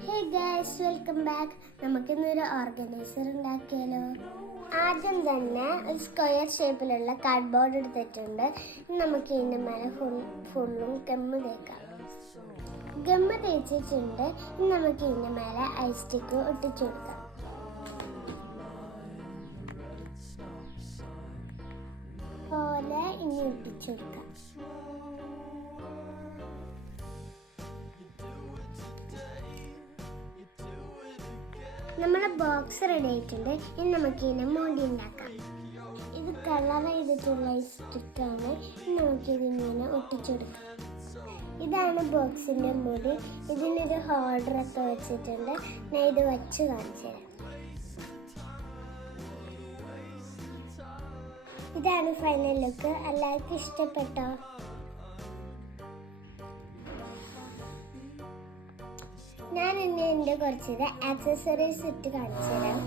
ഹേ guys, welcome back. നമുക്കിന്നൊരു organiser ഉണ്ടാക്കിയാലോ. ആദ്യം തന്നെ ഒരു സ്ക്വയർ ഷേപ്പിലുള്ള കാർഡ്ബോർഡ് എടുത്തിട്ടുണ്ട്. നമുക്ക് ഇതിൻ്റെ മേലെ ഫുള്ളും ഗമ്മ് തേക്കാം. ഗമ്മ് തേച്ചിട്ടുണ്ട്. ഇനി നമുക്ക് ഇതിൻ്റെ മേലെ ഐസ് സ്റ്റിക്ക് ഒട്ടിച്ചു കൊടുക്കാം. പോലെ ഇനി ഒട്ടിച്ചു കൊടുക്കാം. നമ്മുടെ ബോക്സ് റെഡി ആയിട്ടുണ്ട്. ഇനി നമുക്ക് ഇതിനെ മോണ്ടി ഉണ്ടാക്കാം. ഇത് കളർ ചെയ്തിട്ടുള്ള സ്റ്റിക്കാണ്. ഇനി നമുക്ക് ഇതിങ്ങനെ ഒട്ടിച്ചെടുക്കാം. ഇതാണ് ബോക്സിൻ്റെ മൂടി. ഇതിനൊരു ഹോൾഡറൊക്കെ വെച്ചിട്ടുണ്ട്. ഞാൻ ഇത് വച്ച് കാണിച്ചു തരാം. ഇതാണ് ഫൈനൽ ലുക്ക്. എല്ലാവർക്കും ഇഷ്ടപ്പെട്ടോ? ഞാൻ ഇനി എൻ്റെ കുറച്ച് ആക്സസറീസ് ഇട്ട് കാണിച്ചു തരാം.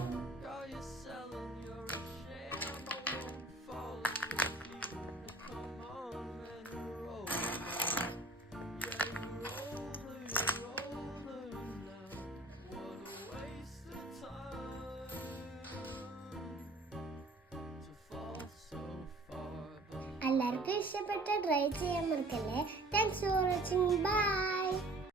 എല്ലാവർക്കും ഇഷ്ടപ്പെട്ട ട്രൈ ചെയ്യാൻ മറക്കല്ലേ. Thanks for watching. ബൈ.